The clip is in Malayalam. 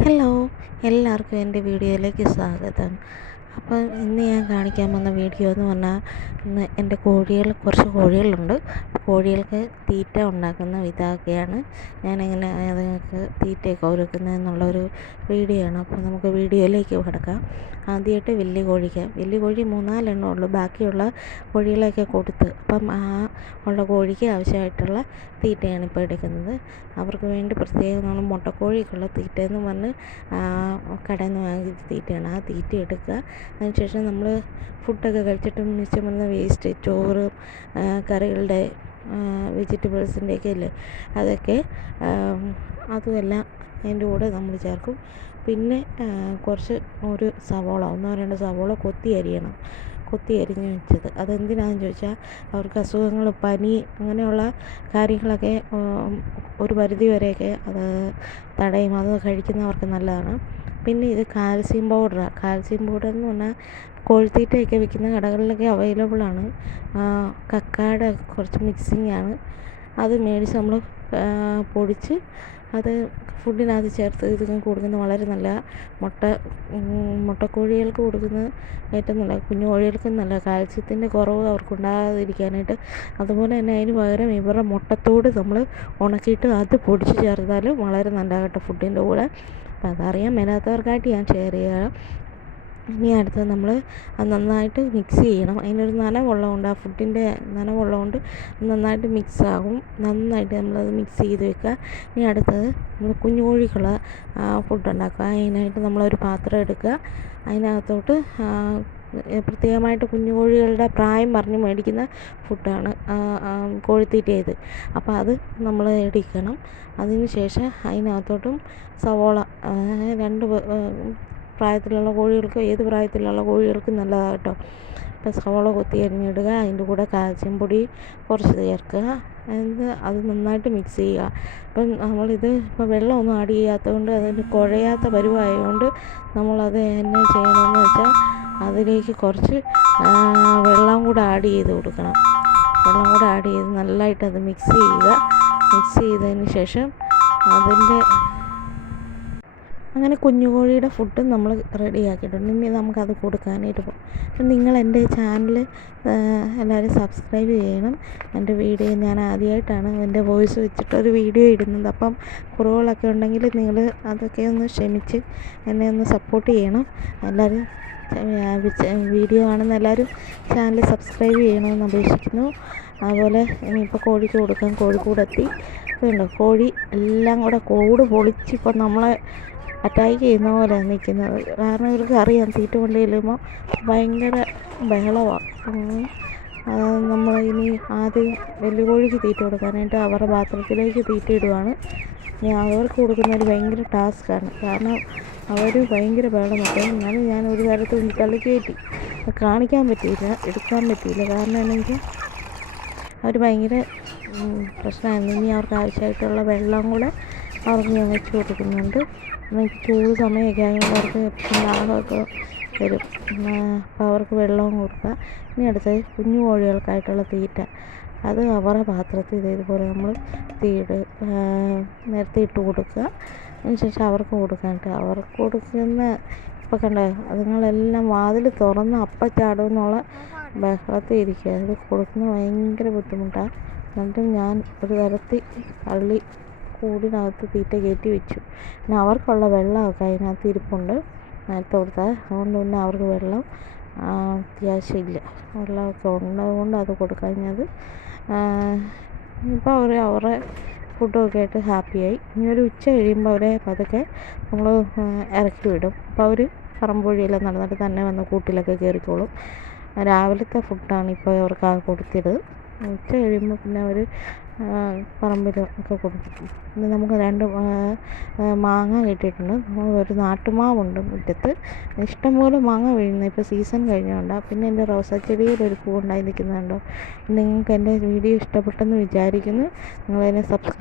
ഹലോ എല്ലാവർക്കും എന്റെ വീഡിയോയിലേക്ക് സ്വാഗതം. അപ്പോൾ ഇന്ന് ഞാൻ കാണിക്കാൻ വന്ന വീഡിയോ എന്ന് പറഞ്ഞാൽ ഇന്ന് എന്റെ കോഴികൾ കുറച്ച് കോഴികളുണ്ട്. കോഴികൾക്ക് തീറ്റ ഉണ്ടാക്കുന്ന വിധമൊക്കെയാണ് ഞാനെങ്ങനെ അതുങ്ങൾക്ക് തീറ്റയൊക്കെ ഒരുക്കുന്നത് എന്നുള്ളൊരു വീഡിയോ ആണ് അപ്പോൾ നമുക്ക് വീഡിയോയിലേക്ക് കിടക്കാം. ആദ്യമായിട്ട് വലിയ കോഴിക്ക്. വലിയ കോഴി മൂന്നാലെണ്ണം ഉള്ളൂ. ബാക്കിയുള്ള കോഴികളെയൊക്കെ കൊടുത്ത് അപ്പം ആ ഉള്ള കോഴിക്ക് ആവശ്യമായിട്ടുള്ള തീറ്റയാണ് ഇപ്പോൾ എടുക്കുന്നത്. അവർക്ക് വേണ്ടി പ്രത്യേകം നമ്മൾ മുട്ടക്കോഴിക്കുള്ള തീറ്റ എന്ന് പറഞ്ഞ് കടയിൽ നിന്ന് വാങ്ങിച്ച തീറ്റയാണ്. ആ തീറ്റ എടുക്കുക. അതിനുശേഷം നമ്മൾ ഫുഡൊക്കെ കഴിച്ചിട്ട് മിച്ചം വന്ന വേസ്റ്റ് ചോറ് കറികളുടെ വെജിറ്റബിൾസിന്റെയൊക്കെ ഇല്ലേ? അതൊക്കെ അതുമെല്ലാം അതിന്റെ കൂടെ നമ്മൾ ചേർക്കും. പിന്നെ കുറച്ച് ഒരു സവോള ഒന്നോ രണ്ടോ സവോള കൊത്തി അരിയണം. കൊത്തി അരിഞ്ഞ് വെച്ചത്. അതെന്തിനാണെന്ന് ചോദിച്ചാൽ അവർക്ക് അസുഖങ്ങൾ പനി അങ്ങനെയുള്ള കാര്യങ്ങളൊക്കെ ഒരു പരിധി വരെയൊക്കെ അത് തടയും. അത് കഴിക്കുന്നവർക്ക് നല്ലതാണ്. പിന്നെ ഇത് കാൽസ്യം പൗഡറാണ് കാൽസ്യം പൗഡർ എന്ന് പറഞ്ഞാൽ കോഴിത്തീറ്റയൊക്കെ വിൽക്കുന്ന കടകളിലൊക്കെ അവൈലബിൾ ആണ്. കക്കായുടെ കുറച്ച് മിക്സിങ് ആണ്. അത് മേടിച്ച് നമ്മൾ പൊടിച്ച് അത് ഫുഡിനകത്ത് ചേർത്ത് ഇതുങ്ങൾക്ക് കൊടുക്കുന്നത് വളരെ നല്ല മുട്ട മുട്ടക്കോഴികൾക്ക് കൊടുക്കുന്നത് ഏറ്റവും നല്ല കുഞ്ഞു കോഴികൾക്കും നല്ല കാൽസ്യത്തിന്റെ കുറവ് അവർക്ക് ഉണ്ടാകാതിരിക്കാനായിട്ട് അതുപോലെ തന്നെ അതിന് പകരം ഇവരുടെ മുട്ടത്തോട് നമ്മൾ ഉണക്കിയിട്ട് അത് പൊടിച്ച് ചേർത്താലും വളരെ നല്ലതാണ് കേട്ടോ ഫുഡിന്റെ കൂടെ. അപ്പം അതറിയാൻ മേലാത്തവർക്കായിട്ട് ഞാൻ ഷെയർ ചെയ്യാം. ഇനി അടുത്തത് നമ്മൾ നന്നായിട്ട് മിക്സ് ചെയ്യണം. അതിനൊരു നനവുള്ളതുകൊണ്ട് ആ ഫുഡിന്റെ നനവുള്ളതുകൊണ്ട് നന്നായിട്ട് മിക്സ് ആകും. നന്നായിട്ട് നമ്മളത് മിക്സ് ചെയ്ത് വെക്കുക ഇനി അടുത്തത് നമ്മൾ കുഞ്ഞു കോഴിക്കുള്ള ഫുഡ് ഉണ്ടാക്കുക. അതിനായിട്ട് നമ്മളൊരു പാത്രം എടുക്കുക. അതിനകത്തോട്ട് പ്രത്യേകമായിട്ട് കുഞ്ഞു കോഴികളുടെ പ്രായം പറഞ്ഞ് മേടിക്കുന്ന ഫുഡാണ് കോഴിത്തീറ്റ ഇത് അപ്പോൾ അത് നമ്മൾ എടുക്കണം. അതിന് ശേഷം അതിനകത്തോട്ടും സവോള രണ്ട് പ്രായത്തിലുള്ള കോഴികൾക്ക് ഏത് പ്രായത്തിലുള്ള കോഴികൾക്കും നല്ലതാണ് കേട്ടോ ഇപ്പം സവോള കൊത്തി അരിഞ്ഞിടുക അതിന്റെ കൂടെ കാൽസ്യം പൊടി കുറച്ച് ചേർക്കുക എന്നിട്ട് അത് നന്നായിട്ട് മിക്സ് ചെയ്യുക. ഇപ്പം നമ്മളിത് ഇപ്പോൾ വെള്ളമൊന്നും ആഡ് ചെയ്യാത്തത് കൊണ്ട് അതിന് കുഴയാത്ത പരുവായതുകൊണ്ട് നമ്മളത് എന്നെ ചെയ്യണമെന്ന് വെച്ചാൽ അതിലേക്ക് കുറച്ച് വെള്ളം കൂടെ ആഡ് ചെയ്ത് കൊടുക്കണം. വെള്ളം കൂടെ ആഡ് ചെയ്ത് നല്ലതായിട്ട് അത് മിക്സ് ചെയ്യുക. മിക്സ് ചെയ്തതിന് ശേഷം അതിന്റെ അങ്ങനെ കുഞ്ഞു കോഴിയുടെ ഫുഡ് നമ്മൾ റെഡിയാക്കിയിട്ടുണ്ട് ഇനി നമുക്കത് കൊടുക്കാനായിട്ട് പോകും അപ്പം നിങ്ങൾ എന്റെ ചാനൽ എല്ലാവരും സബ്സ്ക്രൈബ് ചെയ്യണം. എന്റെ വീഡിയോ ഞാൻ ആദ്യമായിട്ടാണ് എന്റെ വോയിസ് വെച്ചിട്ട് ഒരു വീഡിയോ ഇടുന്നത്. അപ്പം കുറവുകളൊക്കെ ഉണ്ടെങ്കിൽ നിങ്ങൾ അതൊക്കെ ഒന്ന് ക്ഷമിച്ച് എന്നെ ഒന്ന് സപ്പോർട്ട് ചെയ്യണം. എല്ലാവരും വീഡിയോ കാണുന്ന എല്ലാവരും ചാനൽ സബ്സ്ക്രൈബ് ചെയ്യണമെന്ന് അപേക്ഷിക്കുന്നു. അതുപോലെ ഇനിയിപ്പോൾ കോഴിക്ക് കൊടുക്കാൻ കോഴിക്കൂടെത്തി. ഇതുണ്ട്? കോഴി എല്ലാം കൂടെ കൂട് പൊളിച്ച് ഇപ്പം നമ്മളെ അറ്റാക്ക് ചെയ്യുന്ന പോലെ നിൽക്കുന്നത്. കാരണം ഇവർക്ക് അറിയാം സീറ്റ് കൊണ്ട് ചെല്ലുമ്പോൾ ഭയങ്കര ബഹളമാണ് നമ്മൾ ഇനി ആദ്യം വലിയ കോഴിക്ക് തീറ്റ കൊടുക്കാനായിട്ട് അവരുടെ പാത്രത്തിലേക്ക് തീറ്റ ഇടുവാണ്. ഞാൻ അവർക്ക് കൊടുക്കുന്നത് ഭയങ്കര ടാസ്ക്കാണ് കാരണം അവർ ഭയങ്കര ബഹളമാണ് എന്നാലും ഞാൻ ഒരു തരത്തിൽ തള്ളി കയറ്റി. കാണിക്കാൻ പറ്റിയില്ല എടുക്കാൻ പറ്റിയില്ല. കാരണം എന്നെങ്കിൽ അവർ ഭയങ്കര പ്രശ്നമായിരുന്നു. ഇനി അവർക്ക് ആവശ്യമായിട്ടുള്ള വെള്ളം കൂടെ അവർക്ക് ഞാൻ വെച്ച് കൊടുക്കുന്നുണ്ട്. എനിക്ക് ചൂട് സമയമൊക്കെ ആയതുകൊണ്ട് അവർക്ക് ദാഹമൊക്കെ വരും. അപ്പോൾ അവർക്ക് വെള്ളവും കൊടുക്കുക. ഇനി അടുത്തത് കുഞ്ഞു കോഴികൾക്കായിട്ടുള്ള തീറ്റ. അത് അവരുടെ പാത്രത്തിൽ ഇതേപോലെ നമ്മൾ തീട് നേരത്തെ ഇട്ട് കൊടുക്കുക. അതിനുശേഷം അവർക്ക് കൊടുക്കാനായിട്ട് അവർക്ക് കൊടുക്കുന്ന ഇപ്പം കണ്ടോ അതുങ്ങളെല്ലാം വാതിൽ തുറന്ന് അപ്പം ചാടും എന്നുള്ള ബഹളത്തിൽ ഇരിക്കുക അത് കൊടുക്കുന്നത് ഭയങ്കര ബുദ്ധിമുട്ടാണ്. എന്നിട്ടും ഞാൻ ഒരു തരത്തിൽ തള്ളി കൂടിനകത്ത് തീറ്റ കയറ്റി വെച്ചു. പിന്നെ അവർക്കുള്ള വെള്ളമൊക്കെ അതിനകത്ത് ഇരിപ്പുണ്ട്. നേരത്തെ കൊടുത്താൽ അതുകൊണ്ട് പിന്നെ അവർക്ക് വെള്ളം അത്യാവശ്യമില്ല. വെള്ളമൊക്കെ ഉള്ളതുകൊണ്ട് അത് കൊടുക്കാഞ്ഞത്. ഇപ്പോൾ അവർ അവരുടെ ഫുഡൊക്കെ ആയിട്ട് ഹാപ്പിയായി. ഇനി ഒരു ഉച്ച കഴിയുമ്പോൾ അവരെ പതുക്കെ നമ്മൾ ഇറക്കി വിടും. അപ്പോൾ അവർ പറമ്പ് വഴിയെല്ലാം നടന്നിട്ട് തന്നെ വന്ന് കൂട്ടിലൊക്കെ കയറിക്കോളും. രാവിലത്തെ ഫുഡാണ് ഇപ്പോൾ അവർക്ക് കൊടുത്തത് ഉച്ച കഴിയുമ്പോൾ പിന്നെ അവർ പറമ്പിലും ഒക്കെ കൊടുക്കും പിന്നെ നമുക്ക് രണ്ട് മാങ്ങ കിട്ടിയിട്ടുണ്ട്. ഒരു നാട്ടുമാവുണ്ട് മുറ്റത്ത്. ഇഷ്ടംപോലെ മാങ്ങ വീഴുന്നു. ഇപ്പോൾ സീസൺ കഴിഞ്ഞതുകൊണ്ടാണ് പിന്നെ എന്റെ റോസാച്ചെടിയിൽ ഒരു പൂ ഉണ്ടായി നിൽക്കുന്നത് കണ്ടോ നിങ്ങൾക്ക് എന്റെ വീഡിയോ ഇഷ്ടപ്പെട്ടെന്ന് വിചാരിക്കുന്നു. നിങ്ങളതിനെ സബ്സ്ക്രൈബ്